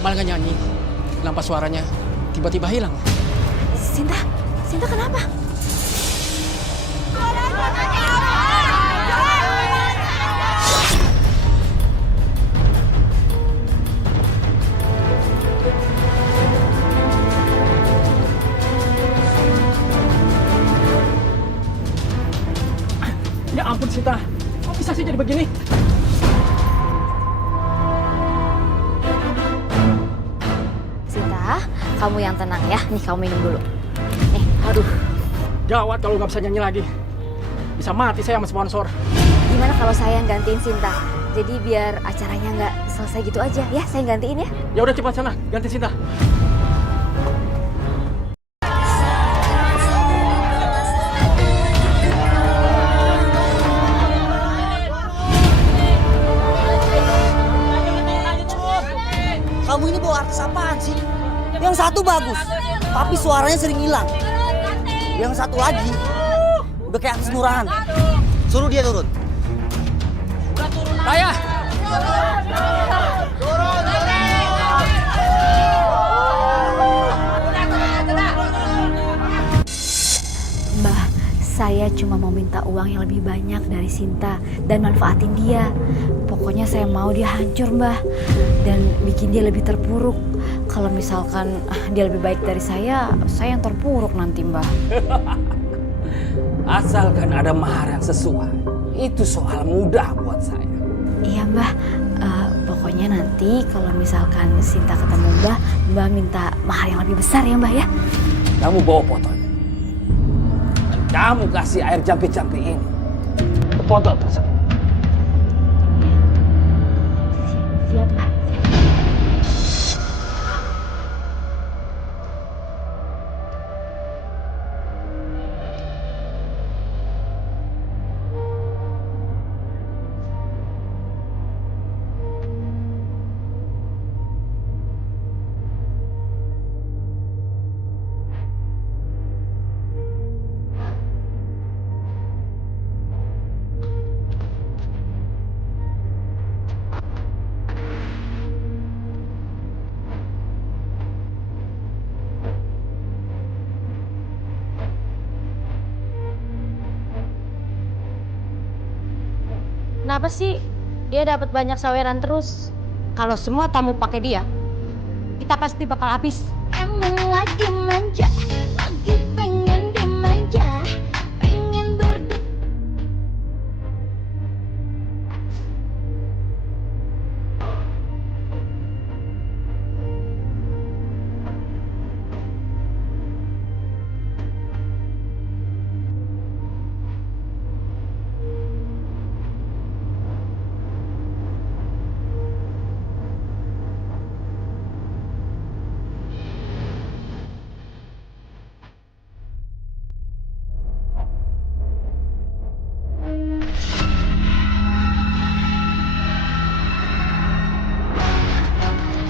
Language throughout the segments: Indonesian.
malah nggak nyanyi. Kenapa suaranya tiba-tiba hilang? Sinta, Sinta kenapa? Ya ampun Sinta, kok bisa sih jadi begini? Sinta, kamu yang tenang ya. Nih kamu minum dulu. Aduh. Gawat kalau nggak bisa nyanyi lagi. Bisa mati saya sama sponsor. Gimana kalau saya yang gantiin Sinta? Jadi biar acaranya nggak selesai gitu aja ya. Saya gantiin ya. Ya udah cepat sana, ganti Sinta. Kamu ini bawa artis apaan sih? Yang satu bagus, tapi suaranya sering hilang. Yang satu lagi, udah kayak artis murahan. Suruh dia turun. Raya! Mbah, saya cuma mau minta uang yang lebih banyak dari Sinta dan manfaatin dia. Pokoknya saya mau dia hancur, Mbah, dan bikin dia lebih terpuruk. Kalau misalkan dia lebih baik dari saya yang terpuruk nanti, Mbah. Asalkan ada mahar yang sesuai, itu soal mudah buat saya. Iya, Mbah. Pokoknya nanti kalau misalkan Sinta ketemu Mbah, Mbah minta mahar yang lebih besar ya, Mbah ya. Kamu bawa fotonya. Dan kamu kasih air jampi-jampi ini ke foto tersebut. Siap, Mbah. Kenapa sih dia dapat banyak saweran terus? Kalau semua tamu pakai dia, kita pasti bakal habis. Emang lagi manja, lagi pengen dimanja, pengen berdua.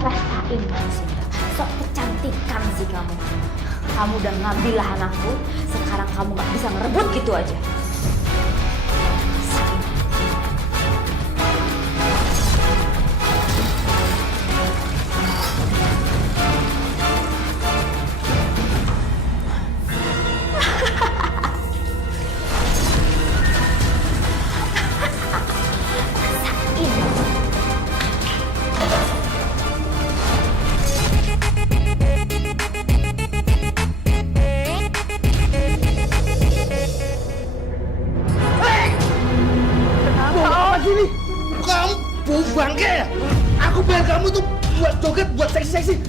Rasain kamu, Sinta. Sok kecantikan sih kamu. Kamu udah ngambil lahan aku, sekarang kamu gak bisa ngerebut gitu aja. Rasain. Kamu bau bangke ya? Aku bayar kamu tuh buat joget, buat seksi-seksi.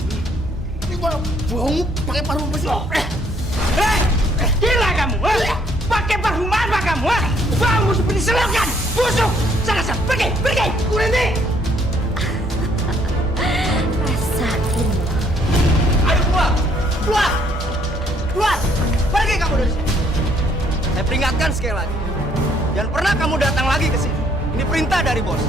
Ini gua baumu pakai parfum apa sih? Gila kamu, ha? Pakai parfum apa kamu, ha? Baumu seperti selokan, busuk. Sana, pergi, pergi. Kurenti! Rasain. Ayo keluar, keluar, keluar. Pergi kamu dari sini. Saya peringatkan sekali lagi. Jangan pernah kamu datang lagi ke sini. Ini perintah dari bos.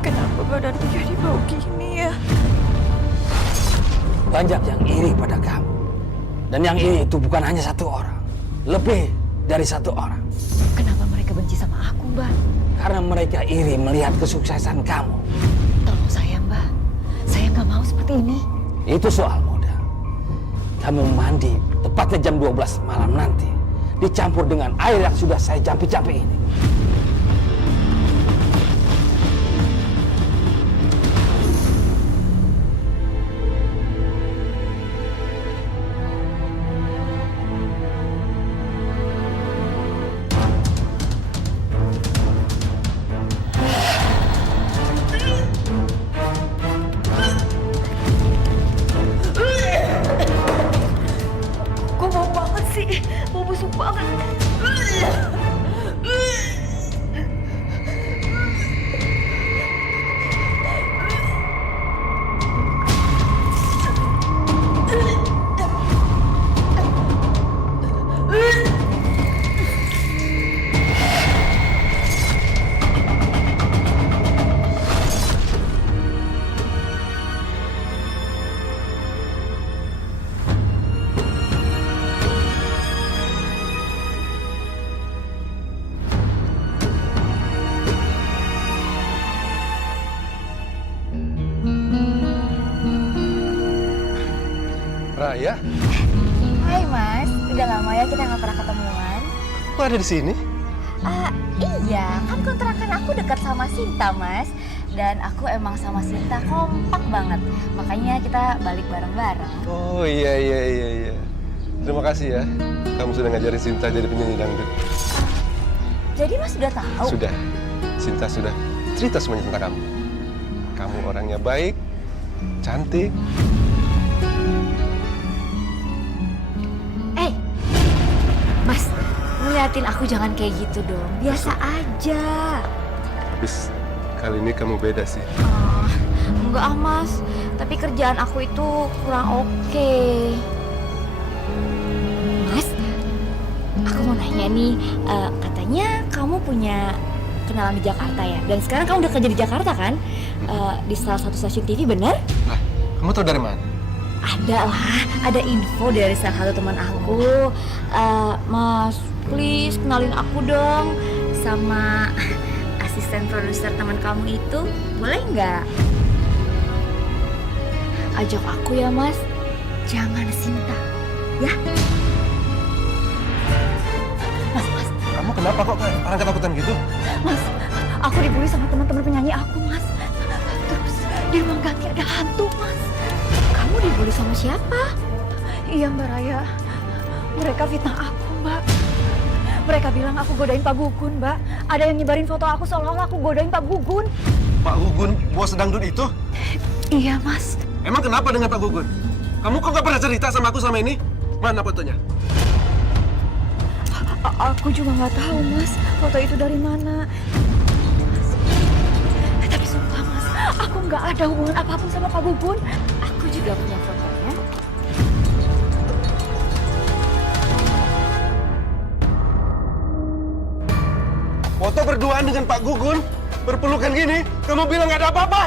Kenapa badanku jadi bau gini ya? Banyak yang iri pada kamu. Dan yang iri itu bukan hanya satu orang. Lebih dari satu orang. Kenapa mereka benci sama aku, Mbak? karena mereka iri melihat kesuksesan kamu. Tolong saya, Mbah. Saya nggak mau seperti ini. Itu soal mudah. Kamu mandi tepatnya jam 12 malam nanti, dicampur dengan air yang sudah saya jampi-jampi ini. Kok bau banget sih? Bau busuk banget. Raya, Hai Mas, udah lama ya kita nggak pernah ketemuan. kok ada di sini? Iya, kan kontrakan aku dekat sama Sinta Mas. Dan aku emang sama Sinta kompak banget. Makanya kita balik bareng-bareng. Oh iya. Terima kasih ya, kamu sudah ngajarin Sinta jadi penyanyi dangdut. Jadi Mas udah tahu? Sudah, Sinta sudah cerita semuanya tentang kamu. Kamu orangnya baik, cantik. Mas, ngeliatin aku jangan kayak gitu dong. Biasa aja. Habis kali ini kamu beda sih. Enggak Mas. Tapi kerjaan aku itu kurang oke. Mas, aku mau nanya nih. Katanya kamu punya kenalan di Jakarta ya? Dan sekarang kamu udah kerja di Jakarta kan? Di salah satu stasiun TV, bener? Lah, kamu tahu dari mana? Ada lah, ada info dari salah satu teman aku. Mas, please kenalin aku dong sama asisten produser teman kamu itu. Boleh nggak? Ajak aku ya Mas, jangan Sinta, ya? Mas, Kamu kenapa kok kayak orang ketakutan gitu? Mas, aku dibully sama teman-teman penyanyi aku Mas. Terus di ruang ganti ada hantu Mas. Kamu dibully sama siapa? Iya Mbak Raya, mereka fitnah aku Mbak. Mereka bilang aku godain Pak Gugun Mbak. Ada yang nyebarin foto aku seolah-olah aku godain Pak Gugun. Pak Gugun, bos dangdut itu? Iya Mas. Emang kenapa dengan Pak Gugun? Kamu kok gak pernah cerita sama aku sama ini? Mana fotonya? Aku juga nggak tahu Mas, foto itu dari mana. Tapi sumpah Mas, aku nggak ada hubungan apapun sama Pak Gugun. Aku juga punya fotonya. Foto berduaan dengan Pak Gugun, berpelukan gini, kamu bilang gak ada apa-apa?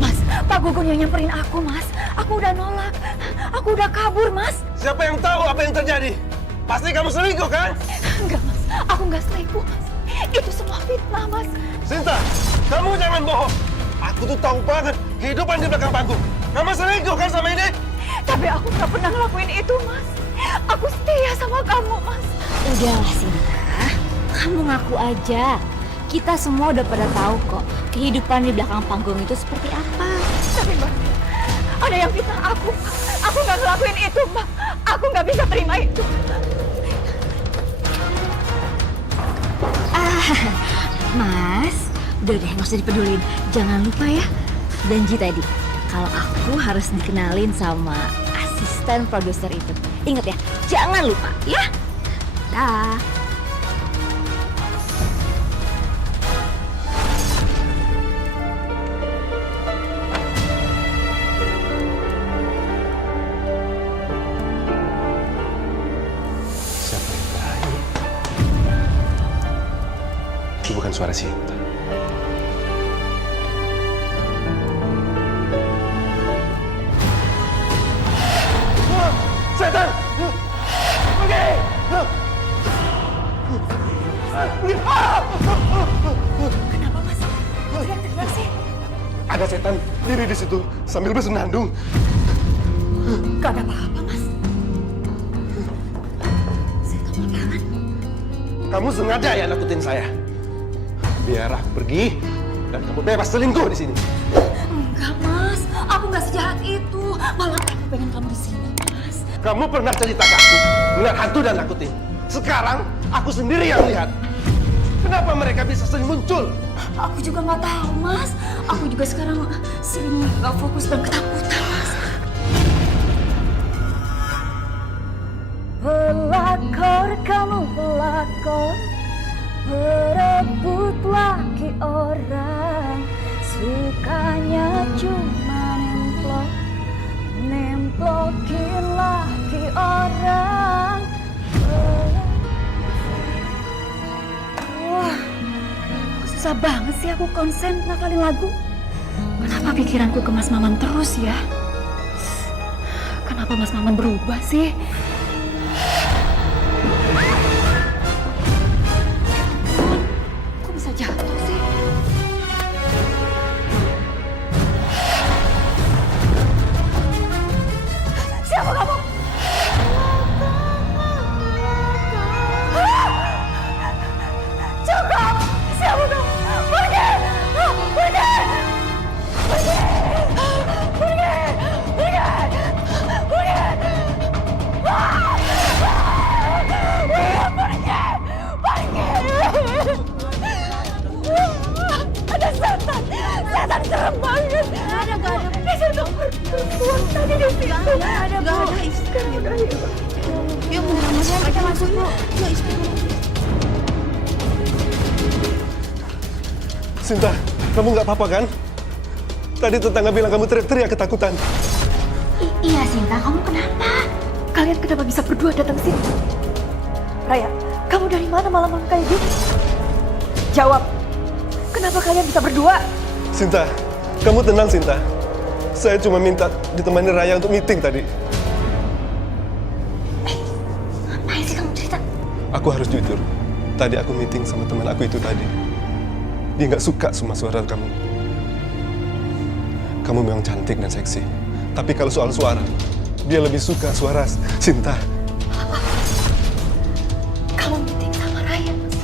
Mas, Pak Gugun yang nyamperin aku Mas. Aku udah nolak. Aku udah kabur Mas. Siapa yang tahu apa yang terjadi? Pasti kamu selingkuh kan? Enggak Mas, aku nggak selingkuh Mas. Itu semua fitnah Mas. Sinta, kamu jangan bohong. Aku tuh tahu banget kehidupan di belakang panggung. Kamu selingkuh kan sama ini? Tapi aku nggak pernah ngelakuin itu Mas. Aku setia sama kamu Mas. Udahlah Sinta, kamu ngaku aja. Kita semua udah pada tahu kok kehidupan di belakang panggung itu seperti apa. Tapi Mbak, ada yang fitnah aku. Aku nggak ngelakuin itu Mbak. Aku nggak bisa terima itu. Mas, udah deh nggak usah dipedulin. Jangan lupa ya, janji tadi kalau aku harus dikenalin sama asisten produser itu. Ingat ya, jangan lupa ya. Dah. Siapa yang berani? Itu bukan suara Sinta. Setan! Pergi! Kenapa Mas? Teriak-teriak sih. Ada setan diri di situ sambil bersenandung. Gak ada apa-apa Mas. Setan apaan? Kamu sengaja ya nakutin saya. Biar aku pergi dan kamu bebas selingkuh di sini. Enggak Mas, aku nggak sejahat itu. Malah aku pengen kamu di sini Mas. Kamu pernah cerita ke aku melihat hantu dan nakutin. Sekarang aku sendiri yang lihat. Kenapa mereka bisa sering muncul? Aku juga nggak tahu Mas. Aku juga sekarang sering nggak fokus dan ketakutan Mas. Pelakor kamu pelakor, berebut laki orang, sukanya cuma nemplokin laki orang. Wah, kok susah banget sih aku konsen ngafalin lagu. Kenapa pikiranku ke Mas Maman terus ya? Kenapa Mas Maman berubah sih? Kok bisa jatuh sih? Siapa kamu? Cukup! Siapa kamu? Pergi! Pergi! Pergi! Pergi! Pergi! Pergi! Ada setan! Setan serem banget! Gak ada. Itu tuh perempuan tadi di situ. Gak ada, Bu. Yuk, Bu. Kita masuk, Bu. Yuk, istirahat. Sinta, kamu nggak apa-apa kan? Tadi tetangga bilang kamu teriak-teriak ketakutan. Iya, Sinta. Kamu kenapa? Kalian kenapa bisa berdua datang sini? Raya, kamu dari mana malam-malam kayak gini? Jawab. Kenapa kalian bisa berdua? Sinta, kamu tenang Sinta. Saya cuma minta ditemani Raya untuk meeting tadi. Ngapain sih kamu cerita? Aku harus jujur. Tadi aku meeting sama teman aku itu tadi. Dia nggak suka sama suara kamu. Kamu memang cantik dan seksi. Tapi kalau soal suara, dia lebih suka suara Sinta. Kamu meeting sama Raya, Mas?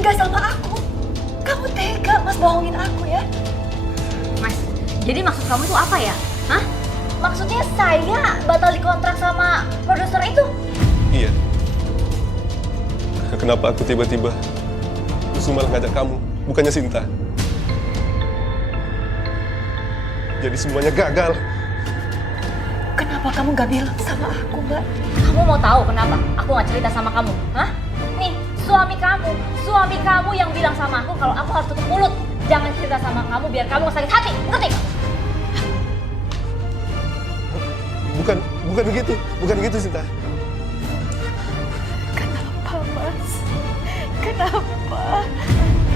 Nggak sama aku. Kamu tega, Mas, bohongin aku ya? Mas, jadi maksud kamu itu apa ya? Hah? Maksudnya saya batal dikontrak sama produser itu? Iya. Kenapa aku tiba-tiba justru malah ngajak kamu, bukannya Sinta? Jadi semuanya gagal. Kenapa kamu nggak bilang sama aku, Mbak? Kamu mau tahu kenapa aku nggak cerita sama kamu? Hah? Nih, suami kamu yang bilang sama aku kalau aku harus tutup mulut. Jangan cerita sama kamu biar kamu nggak sakit hati, ngerti? Bukan gitu Sinta. Kenapa, Mas? Kenapa?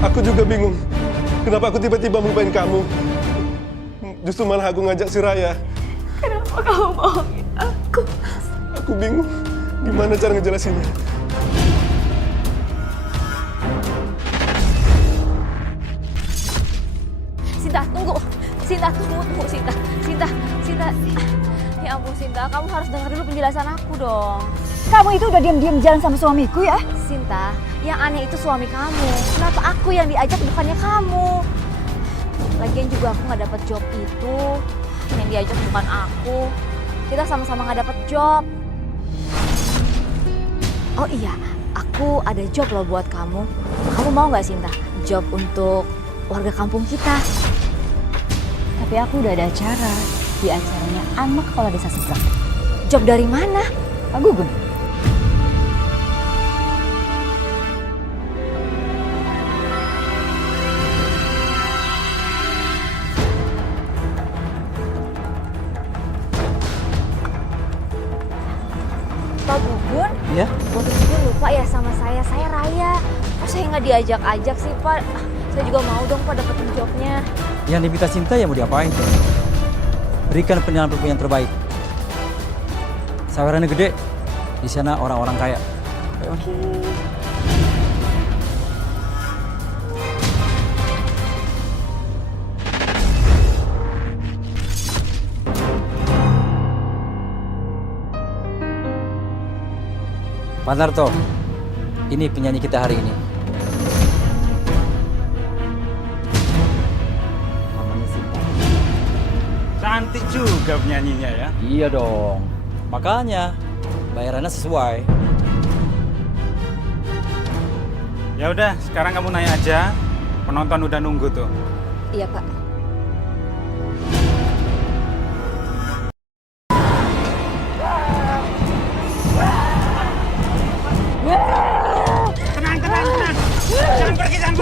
Aku juga bingung. Kenapa aku tiba-tiba melupain kamu? Justru malah aku ngajak si Raya. Kenapa kamu bohongin aku, Mas? Aku bingung. Gimana cara ngejelasinnya? Sinta, tunggu. Sinta, tunggu, Sinta. Ya ampun, Sinta, kamu harus dengar dulu penjelasan aku dong. Kamu itu udah diam-diam jalan sama suamiku ya? Sinta, yang aneh itu suami kamu. Kenapa aku yang diajak bukannya kamu? Lagian juga aku nggak dapat job itu. Yang diajak bukan aku. Kita sama-sama nggak dapat job. Oh iya, aku ada job loh buat kamu. Kamu mau nggak, Sinta? Job untuk warga kampung kita. Tapi aku udah ada acara. Di acaranya Anak Kepala Desa Seberang. Job dari mana? Pak Gugun. Pak Gugun? Iya? Waktu itu lupa ya sama saya Raya. Kok saya nggak diajak-ajak sih, Pak? Saya juga mau dong, Pak, dapetin jobnya. Yang diminta Sinta ya mau diapain tuh? Berikan penilaian yang terbaik. Sawerannya gede, di sana orang-orang kaya. Ayo. Pak Narto, ini penyanyi kita hari ini. Namanya Sinta. Cantik juga penyanyinya ya. Iya dong. Makanya bayarannya sesuai. Ya udah, sekarang kamu naik aja. Penonton udah nunggu tuh. Iya, Pak. Tenang. Jangan pergi, tenang.